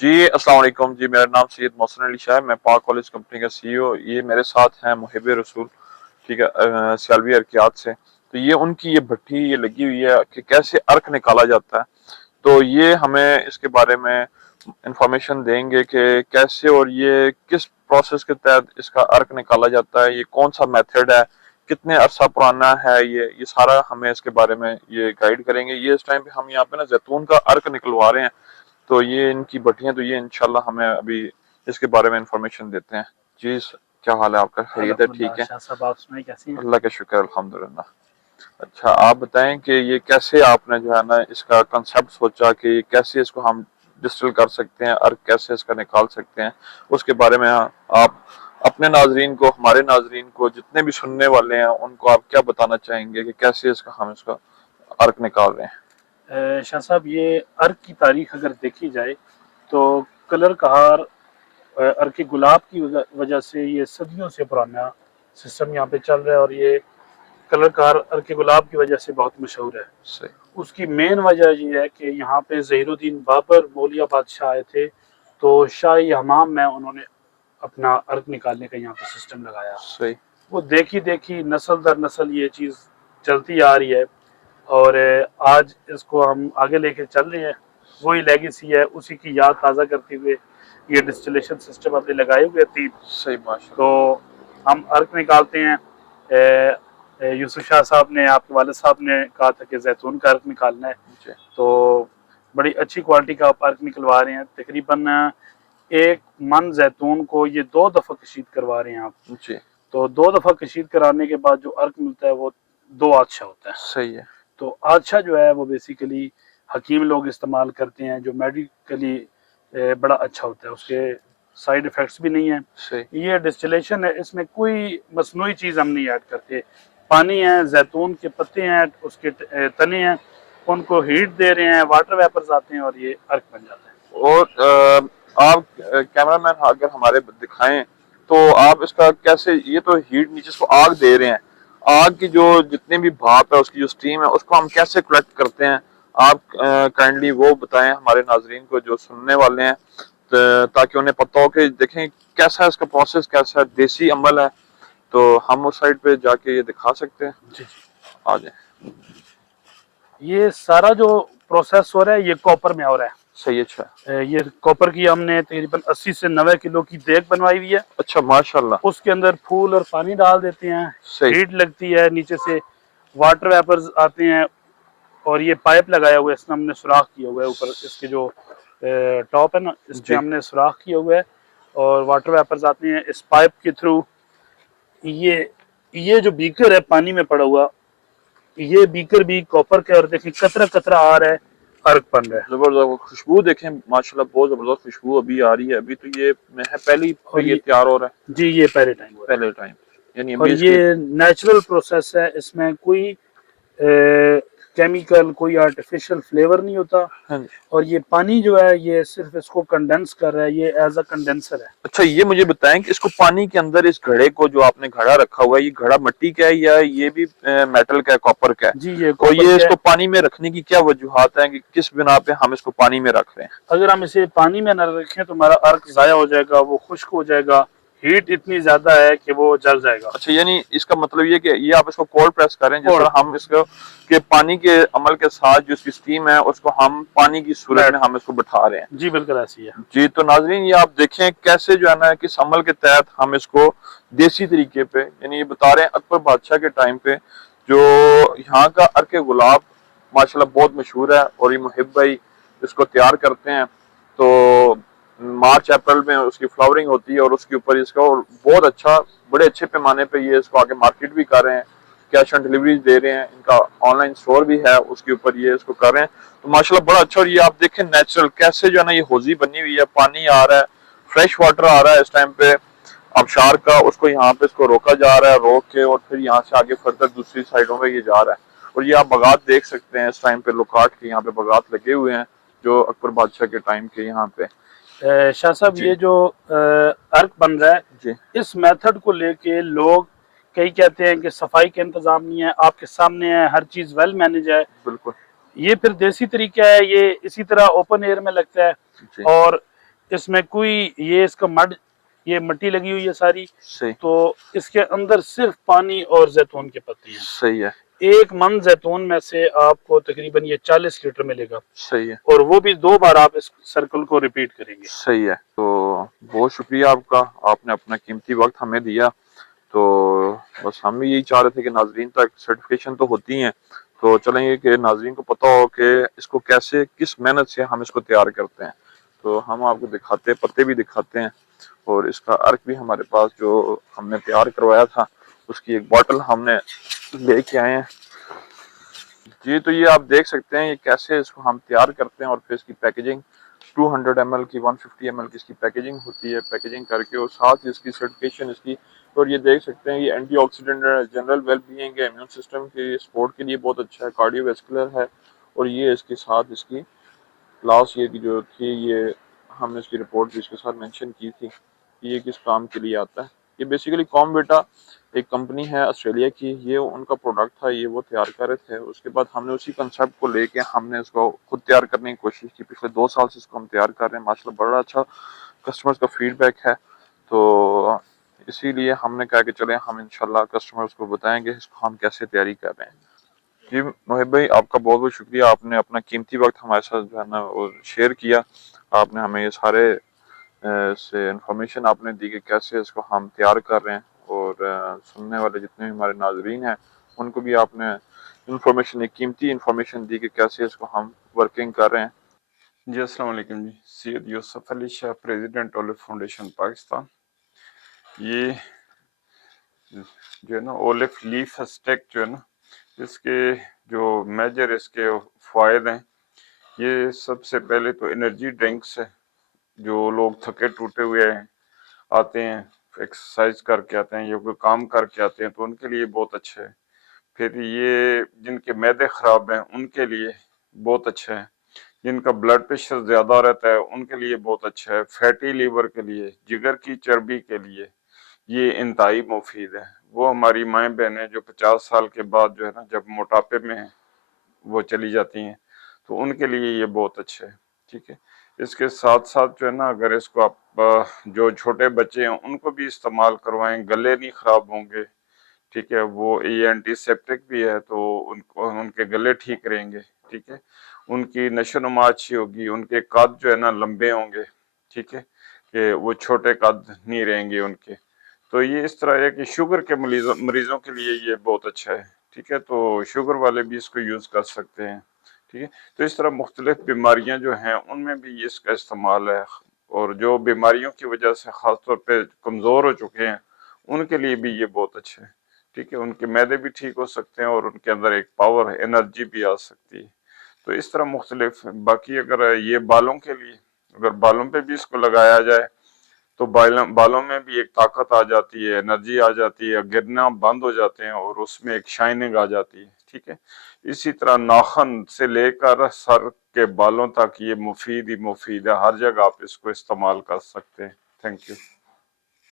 जी अस्सलाम वालेकुम जी। मेरा नाम सैयद मोहसिन अली शाह है। मैं पाक कॉलेज कंपनी का सीईओ। ये मेरे साथ हैं मुहिब रसूल, ठीक है, सियालवी अर्कियात से। तो ये उनकी ये भट्टी ये लगी हुई है कि कैसे अर्क निकाला जाता है। तो ये हमें इसके बारे में इंफॉर्मेशन देंगे कि कैसे और ये किस प्रोसेस के तहत इसका अर्क निकाला जाता है, ये कौन सा मेथड है, कितने अरसा पुराना है, ये सारा हमें इसके बारे में ये गाइड करेंगे। ये इस टाइम पे हम यहाँ पे ना जैतून का अर्क निकलवा रहे हैं, तो ये इनकी भट्टियां, तो ये इंशाल्लाह हमें अभी इसके बारे में इंफॉर्मेशन देते हैं। जी क्या हाल है आपका? खैरियत है? अल्हम्दुलिल्लाह। ठीक है, शाह साहब, आप सुनाइए कैसी हैं? अल्लाह का शुक्र, अल्हम्दुलिल्लाह। अच्छा, आप बताएं कि ये कैसे आपने जो है ना इसका कंसेप्ट सोचा कि कैसे इसको हम डिस्टिल कर सकते हैं, और कैसे इसका निकाल सकते हैं, उसके बारे में आप अपने नाजरीन को, हमारे नाजरीन को, जितने भी सुनने वाले हैं उनको आप क्या बताना चाहेंगे कि कैसे इसका हम इसका अर्क निकाल रहे हैं? शाह साहब, ये अर्क की तारीख अगर देखी जाए तो कलर कहार अर्क गुलाब की वजह से ये सदियों से पुराना सिस्टम यहाँ पे चल रहा है, और ये कलर कहार अर्क गुलाब की वजह से बहुत मशहूर है। सही। उसकी मेन वजह ये है कि यहाँ पे ज़हीरुद्दीन बाबर मौलिया बादशाह आए थे, तो शाही हमाम में उन्होंने अपना अर्क निकालने का यहाँ पे सिस्टम लगाया। सही। वो देखी देखी नस्ल दर नस्ल ये चीज़ चलती आ रही है, और आज इसको हम आगे लेके चल रहे हैं। वही लेगेसी है, उसी की याद ताज़ा करते हुए ये डिस्टिलेशन सिस्टम हमने लगाए हुए थी। सही माशा। तो हम अर्क निकालते हैं। यूसुफ शाह साहब ने, आपके वालिद साहब ने कहा था कि जैतून का अर्क निकालना है, जी। तो बड़ी अच्छी क्वालिटी का आप अर्क निकलवा रहे हैं। तकरीबन एक मन जैतून को ये 2 दफ़ा कशीद करवा रहे हैं आप। जी। तो 2 दफ़ा कशीद कराने के बाद जो अर्क मिलता है वो 2 आदशा होता है। सही है। तो आदशा जो है वो बेसिकली हकीम लोग इस्तेमाल करते हैं, जो मेडिकली बड़ा अच्छा होता है, उसके साइड इफ़ेक्ट्स भी नहीं है। सही। ये डिस्टिलेशन है, इसमें कोई मसनूई चीज़ हम नहीं ऐड करते। पानी है, जैतून के पत्ते हैं, उसके तने हैं, उनको हीट दे रहे हैं, वाटर वेपर्स आते हैं और ये अर्क बन जाता है। और आप कैमरामैन अगर हमारे दिखाएं तो आप इसका कैसे, ये तो हीट नीचे इसको आग दे रहे हैं, आग की जो जितने भी भाप है, उसकी जो स्टीम है, उसको हम कैसे कलेक्ट करते हैं? आप काइंडली वो बताएं हमारे नाजरीन को जो सुनने वाले हैं, ताकि उन्हें पता हो कि देखें कैसा है इसका प्रोसेस, कैसा है, देसी अमल है। तो हम उस साइड पे जाके ये दिखा सकते हैं। जी जी। आ जाए। ये सारा जो प्रोसेस हो रहा है ये कॉपर में हो रहा है। सही। अच्छा। ये कॉपर की हमने तकरीबन 80 से 90 किलो की देग बनवाई हुई है। अच्छा माशाल्लाह। उसके अंदर फूल और पानी डाल देते हैं, सही। हीट लगती है, नीचे से वाटर वेपर्स आते हैं, और ये पाइप लगाया हुआ है, इसमें हमने सुराख किया हुआ है ऊपर, इसके जो टॉप है ना, इस पे जी। हमने सुराख किया हुआ है, और वाटर वेपर्स आते हैं इस पाइप के थ्रू। ये जो बीकर है पानी में पड़ा हुआ, ये बीकर भी कॉपर के, और देखिए कतरा कतरा आ रहा है, अर्क बन रहा है। जबरदस्त खुशबू देखें माशाल्लाह, बहुत जबरदस्त खुशबू अभी आ रही है। अभी तो ये है पहली पे और ये तैयार हो रहा है। जी, ये पहले टाइम हो रहा पहले टाइम यानी है, और अभी इसकी। ये नेचुरल प्रोसेस है, इसमें कोई केमिकल, कोई आर्टिफिशियल फ्लेवर नहीं होता। हाँ जी। और ये पानी जो है ये सिर्फ इसको कंडेंस कर रहा है, ये एज अ कंडेंसर है। अच्छा, ये मुझे बताएं कि इसको पानी के अंदर, इस घड़े को जो आपने घड़ा रखा हुआ है, ये घड़ा मिट्टी का है या ये भी मेटल का है, कॉपर का है? जी, ये और कॉपर ये का है। इसको पानी में रखने की क्या वजूहत है कि किस बिना पे हम इसको पानी में रख रहे हैं? अगर हम इसे पानी में न रखें तो हमारा अर्क ज़ाया हो जाएगा, वो खुश्क हो जाएगा, हीट इतनी ज़्यादा है कि वो जल जाएगा। अच्छा, यानी इसका मतलब ये कि ये आप इसको कोल्ड प्रेस करें, जिस कोल्ड, तरह हम इसको के पानी के अमल के साथ जो इसकी स्टीम है उसको हम पानी की सूरत में हम इसको बिठा रहे हैं। जी बिल्कुल ऐसी है। जी, तो नाजरीन ये आप देखें कैसे जो है ना किस अमल के तहत हम इसको देसी तरीके पे, यानी ये बता रहे हैं अकबर बादशाह के टाइम पे जो यहाँ का अर्क गुलाब माशाल्लाह बहुत मशहूर है, और ये मुहिब भाई इसको तैयार करते हैं। तो मार्च अप्रैल में उसकी फ्लावरिंग होती है, और उसके ऊपर इसका, और बहुत अच्छा, बड़े अच्छे पैमाने पे ये इसको आगे मार्केट भी कर रहे हैं, कैश ऑन डिलीवरी दे रहे हैं, इनका ऑनलाइन स्टोर भी है, उसके ऊपर ये इसको कर रहे हैं। तो माशाल्लाह बड़ा अच्छा। और ये आप देखें नेचुरल कैसे जो है ना ये हौजी बनी हुई है, पानी आ रहा है, फ्रेश वाटर आ रहा है इस टाइम पे आबशार का, उसको यहाँ पे इसको रोका जा रहा है, रोक के, और फिर यहाँ से आगे फर्दर दूसरी साइडों में ये जा रहा है। और ये आप बगात देख सकते हैं इस टाइम पे, लोकाट के यहाँ पे बगात लगे हुए हैं जो अकबर बादशाह के टाइम के यहाँ पे। शाह साहब, जी। ये जो अर्क बन रहा है, जी। इस मेथड को लेके लोग कई कहते हैं कि सफाई का इंतजाम नहीं है, आपके सामने है, हर चीज़ वेल मैनेज है। बिल्कुल। ये फिर देसी तरीका है, ये इसी तरह ओपन एयर में लगता है। जी। और इसमें कोई ये इसका मड ये मिट्टी लगी हुई है सारी, सही तो इसके अंदर सिर्फ पानी और जैतून के पत्ते हैं। सही है एक मन जैतून में से आपको तकरीबन ये 40 लीटर मिलेगा, सही है और वो भी 2 बार आप इस सर्कल को रिपीट करेंगे। सही है। तो बहुत शुक्रिया आपका, आपने अपना कीमती वक्त हमें दिया। तो बस हम भी यही चाह रहे थे कि नाजरीन तक सर्टिफिकेशन तो होती हैं, तो चलेंगे कि नाजरीन को पता हो कि इसको कैसे किस मेहनत से हम इसको तैयार करते हैं। तो हम आपको दिखाते हैं, पत्ते भी दिखाते हैं, और इसका अर्क भी हमारे पास जो हमने तैयार करवाया था उसकी एक बॉटल हमने लेके आए हैं जी। तो ये आप देख सकते हैं ये कैसे इसको हम तैयार करते हैं, और फिर इसकी पैकेजिंग 200 ml की 150 ml की इसकी पैकेजिंग होती है। पैकेजिंग करके और साथ ही इसकी सर्टिफिकेशन इसकी, और ये देख सकते हैं ये एंटीऑक्सीडेंट है, जनरल वेल बीइंग है, इम्यून सिस्टम के सपोर्ट के लिए बहुत अच्छा है, कार्डियोवैस्कुलर है। और ये इसके साथ इसकी लास्ट ईयर की जो थी ये हमने इसकी रिपोर्ट भी इसके साथ मेंशन की थी कि ये किस काम के लिए आता है। ये बेसिकली कॉम्बेटा एक कंपनी है ऑस्ट्रेलिया की, ये उनका प्रोडक्ट था, ये वो तैयार कर रहे थे। उसके बाद हमने उसी कंसेप्ट को लेके हमने इसको खुद तैयार करने की कोशिश की। पिछले 2 साल से इसको हम तैयार कर रहे हैं, माशाल्लाह बड़ा अच्छा कस्टमर्स का फीडबैक है। तो इसीलिए हमने कहा कि चले हम इंशाल्लाह कस्टमर्स को बताएंगे इसको हम कैसे तैयारी कर रहे हैं। जी मोहिब भाई, आपका बहुत बहुत शुक्रिया, आपने अपना कीमती वक्त हमारे साथ जो है ना वो शेयर किया। आपने हमें ये सारे से इंफॉर्मेशन आपने दी कि कैसे इसको हम तैयार कर रहे हैं, और सुनने वाले जितने भी हमारे नाजरीन हैं उनको भी आपने इंफॉर्मेशन, एक कीमती इंफॉर्मेशन दी कि कैसे इसको हम वर्किंग कर रहे हैं। जी अस्सलाम वालेकुम जी। Syed Yusuf Ali Shah, president Olive Foundation Pakistan. ये जो है ना ओलिव लीफ स्टेक जो है ना, इसके जो मेजर इसके फ़ायदे हैं, ये सबसे पहले तो एनर्जी ड्रिंक्स है। जो लोग थके टूटे हुए हैं आते हैं, एक्सरसाइज करके आते हैं या कोई काम करके आते हैं, तो उनके लिए बहुत अच्छा है। फिर ये जिनके मैदे ख़राब हैं उनके लिए बहुत अच्छा है। जिनका ब्लड प्रेशर ज़्यादा रहता है उनके लिए बहुत अच्छा है। फैटी लीवर के लिए, जिगर की चर्बी के लिए ये इंतहाई मुफीद है। वो हमारी माएँ बहनें जो 50 साल के बाद जो है ना जब मोटापे में वो चली जाती हैं, तो उनके लिए ये बहुत अच्छा है। ठीक है, इसके साथ साथ जो है ना अगर इसको आप जो छोटे बच्चे हैं उनको भी इस्तेमाल करवाएं, गले नहीं खराब होंगे। ठीक है, वो ये एंटीसेप्टिक भी है, तो उनको उनके गले ठीक रहेंगे। ठीक है, उनकी नशोनुमा अच्छी होगी, उनके कद जो है ना लंबे होंगे। ठीक है, कि वो छोटे कद नहीं रहेंगे उनके। तो ये इस तरह है कि शुगर के मरीजों के लिए ये बहुत अच्छा है। ठीक है, तो शुगर वाले भी इसको यूज़ कर सकते हैं। ठीक है, तो इस तरह मुख्तलिफ बीमारियां जो हैं उनमें भी इसका इस्तेमाल है, और जो बीमारियों की वजह से ख़ासतौर पे कमज़ोर हो चुके हैं उनके लिए भी ये बहुत अच्छा है। ठीक है, उनके मैदे भी ठीक हो सकते हैं और उनके अंदर एक पावर एनर्जी भी आ सकती है। तो इस तरह मुख्तलिफ, बाकी अगर ये बालों के लिए, अगर बालों पे भी इसको लगाया जाए तो बालों में भी एक ताकत आ जाती है, एनर्जी आ जाती है, गिरना बंद हो जाते हैं और उसमें एक शाइनिंग आ जाती है। ठीक है, इसी तरह नाखून से लेकर सर के बालों तक ये मुफीद ही मुफीद है। हर जगह आप इसको इस्तेमाल कर सकते हैं। Thank you.